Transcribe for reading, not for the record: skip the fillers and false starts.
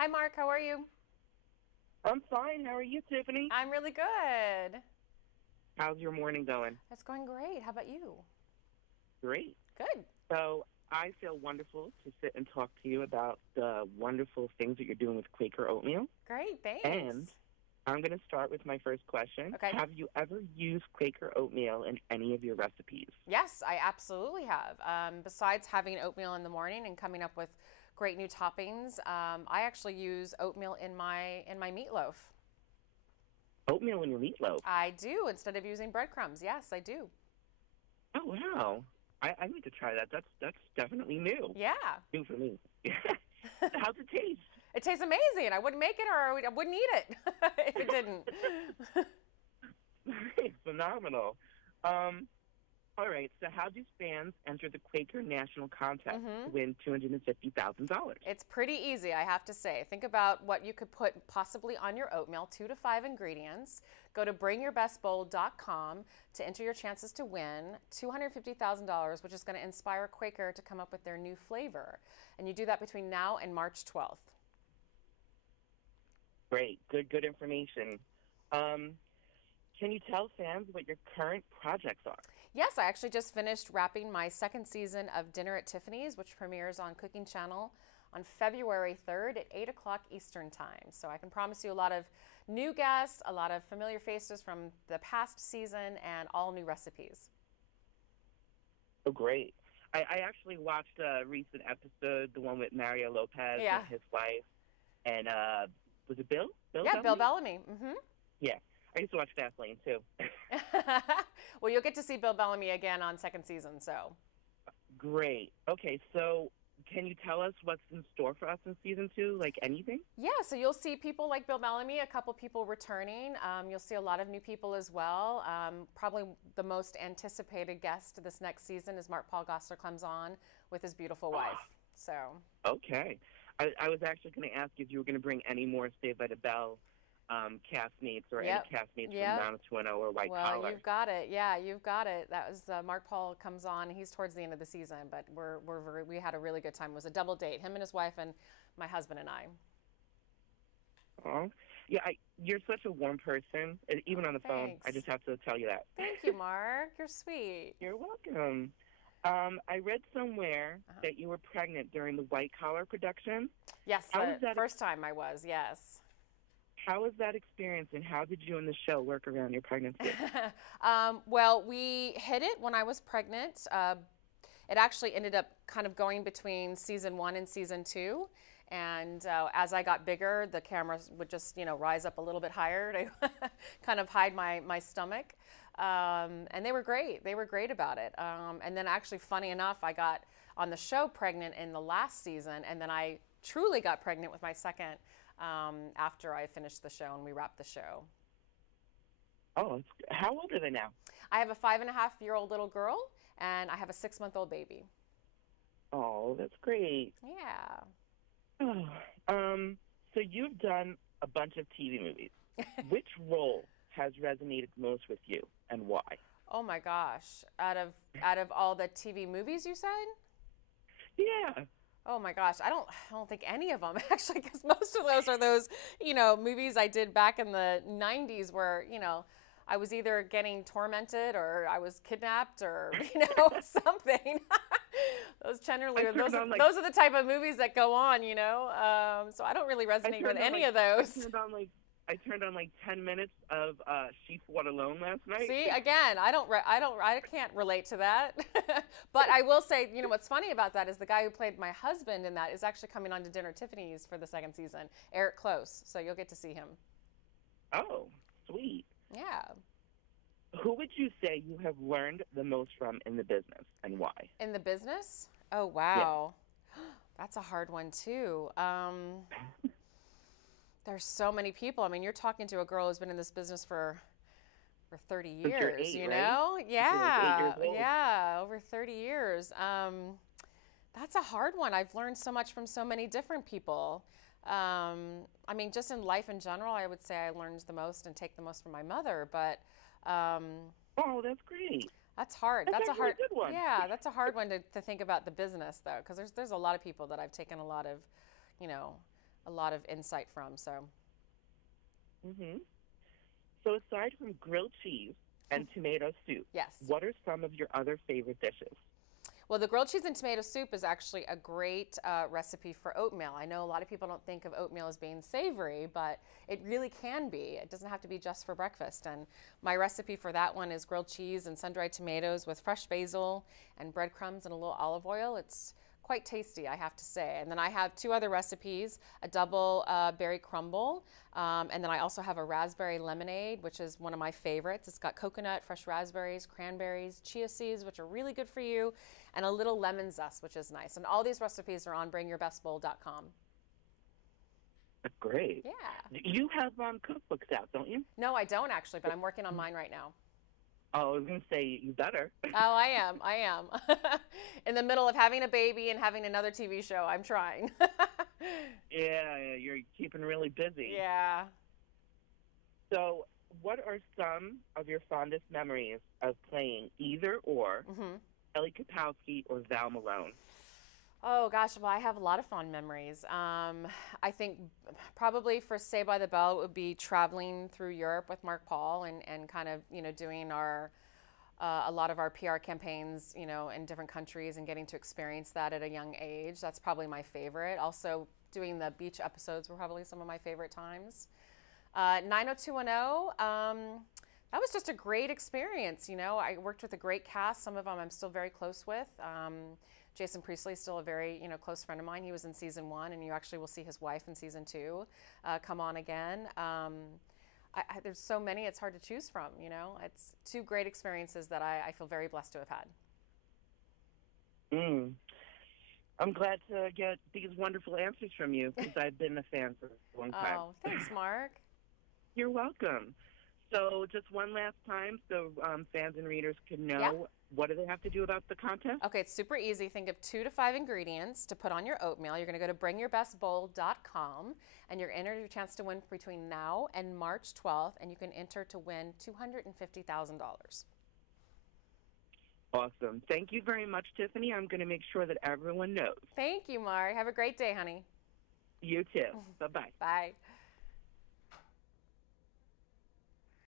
Hi, Mark. How are you? I'm fine. How are you, Tiffany? I'm really good. How's your morning going? It's going great. How about you? Great. Good. So I feel wonderful to sit and talk to you about the wonderful things that you're doing with Quaker oatmeal. Great. And Thanks. I'm going to start with my first question. Okay. Have you ever used Quaker oatmeal in any of your recipes? Yes, I absolutely have. Besides having oatmeal in the morning and coming up with great new toppings, I actually use oatmeal in my meatloaf. Oatmeal in your meatloaf? I do instead of using breadcrumbs. Yes, I do. Oh, wow. I need to try that. That's definitely new. Yeah. New for me. How's it taste? It tastes amazing. I wouldn't make it or I wouldn't eat it if it didn't. Phenomenal. Um, All right. So, how do fans enter the Quaker National Contest to win $250,000? It's pretty easy, I have to say. Think about what you could put possibly on your oatmeal, 2 to 5 ingredients. Go to bringyourbestbowl.com to enter your chances to win $250,000, which is going to inspire Quaker to come up with their new flavor. And you do that between now and March 12th. Great. Good information. Um, can you tell fans what your current projects are? Yes, I actually just finished wrapping my second season of Dinner at Tiffany's, which premieres on Cooking Channel on February 3rd at 8 o'clock Eastern Time. So I can promise you a lot of new guests, a lot of familiar faces from the past season, and all new recipes. Oh, great. I actually watched a recent episode, the one with Mario Lopez Yeah. and his wife. And was it Bill? Bill Yeah, Bill Bellamy? Bellamy. Yeah. I used to watch Fastlane, too. Well, you'll get to see Bill Bellamy again on second season, so. Great. Okay, so can you tell us what's in store for us in season 2? Like anything? Yeah, so you'll see people like Bill Bellamy, a couple people returning. You'll see a lot of new people as well. Probably the most anticipated guest this next season is Mark Paul Gosselaar comes on with his beautiful wife. So. Okay. I was actually going to ask if you were going to bring any more Saved by the Bell castmates or any castmates from Down to 2-0 or White Collar. Well, you've got it. Yeah, you've got it. That was Mark Paul comes on. He's towards the end of the season, but we had a really good time. It was a double date, him and his wife and my husband and I. Oh, yeah. You're such a warm person. Even on the phone, Thanks. I just have to tell you that. Thank you, Mark. You're sweet. You're welcome. I read somewhere that you were pregnant during the White Collar production. Yes, the first time I was, yes. How was that experience, and how did you and the show work around your pregnancy? Well, we hid it when I was pregnant. It actually ended up kind of going between season 1 and season 2. And as I got bigger, the cameras would just, rise up a little bit higher to kind of hide my stomach. And they were great. They were great about it. And then actually, funny enough, I got on the show pregnant in the last season, and then I truly got pregnant with my second after I finished the show and we wrapped the show. Oh, how old are they now? I have a 5.5-year-old little girl, and I have a 6-month-old baby. Oh, that's great. Yeah. So you've done a bunch of TV movies. Which role has resonated most with you, and why? Oh my gosh! Out of all the TV movies you said? Yeah. Oh my gosh, I don't think any of them actually, because most of those are those movies I did back in the '90s where I was either getting tormented or I was kidnapped or something. Those generally those are the type of movies that go on, so I don't really resonate with any of those. I turned on like 10 minutes of She Fought Alone last night. See, again, I can't relate to that. But I will say, what's funny about that is the guy who played my husband in that is actually coming on to Dinner at Tiffany's for the second season, Eric Close. So you'll get to see him. Oh, sweet. Yeah. Who would you say you have learned the most from in the business, and why? In the business? Oh, wow. Yeah. That's a hard one, too. There's so many people. I mean, you're talking to a girl who's been in this business for 30 years, right? Yeah. Yeah, over 30 years. That's a hard one. I've learned so much from so many different people. I mean, just in life in general, I would say I learned the most and take the most from my mother, but oh, that's great. That's hard. That's a hard good one. Yeah, that's a hard one to think about the business though, because there's a lot of people that I've taken a lot of a lot of insight from. So. Hmm. So aside from grilled cheese and tomato soup, Yes. what are some of your other favorite dishes? Well, the grilled cheese and tomato soup is actually a great recipe for oatmeal. I know a lot of people don't think of oatmeal as being savory, but it really can be. It doesn't have to be just for breakfast. And my recipe for that one is grilled cheese and sun-dried tomatoes with fresh basil and breadcrumbs and a little olive oil. It's quite tasty, I have to say. And then I have two other recipes, a double berry crumble, and then I also have a raspberry lemonade, which is one of my favorites. It's got coconut, fresh raspberries, cranberries, chia seeds, which are really good for you, and a little lemon zest, which is nice. And all these recipes are on bringyourbestbowl.com. Great. Yeah. You have cookbooks out, don't you? No, I don't actually, but I'm working on mine right now. Oh, I was going to say you better. Oh, I am. In the middle of having a baby and having another TV show, I'm trying. Yeah, you're keeping really busy. Yeah. So what are some of your fondest memories of playing either or Ellie Kapowski or Val Malone? Oh gosh, well I have a lot of fond memories. I think probably for Saved by the Bell it would be traveling through Europe with Mark Paul and kind of, you know, doing our a lot of our PR campaigns, you know, in different countries and getting to experience that at a young age. That's probably my favorite. Also doing the beach episodes were probably some of my favorite times. 90210, that was just a great experience. You know, I worked with a great cast. Some of them I'm still very close with. Jason Priestley is still a very, you know, close friend of mine. He was in season 1, and you actually will see his wife in season 2 come on again. There's so many, it's hard to choose from, you know. It's two great experiences that I feel very blessed to have had. I'm glad to get these wonderful answers from you because I've been a fan for a long time. Oh, thanks, Mark. You're welcome. So just one last time so fans and readers can know, what do they have to do about the contest? Okay, it's super easy. Think of 2 to 5 ingredients to put on your oatmeal. You're going to go to bringyourbestbowl.com, and you're enter your chance to win between now and March 12th, and you can enter to win $250,000. Awesome. Thank you very much, Tiffani. I'm going to make sure that everyone knows. Thank you, Mark. Have a great day, honey. You too. Bye-bye. Bye.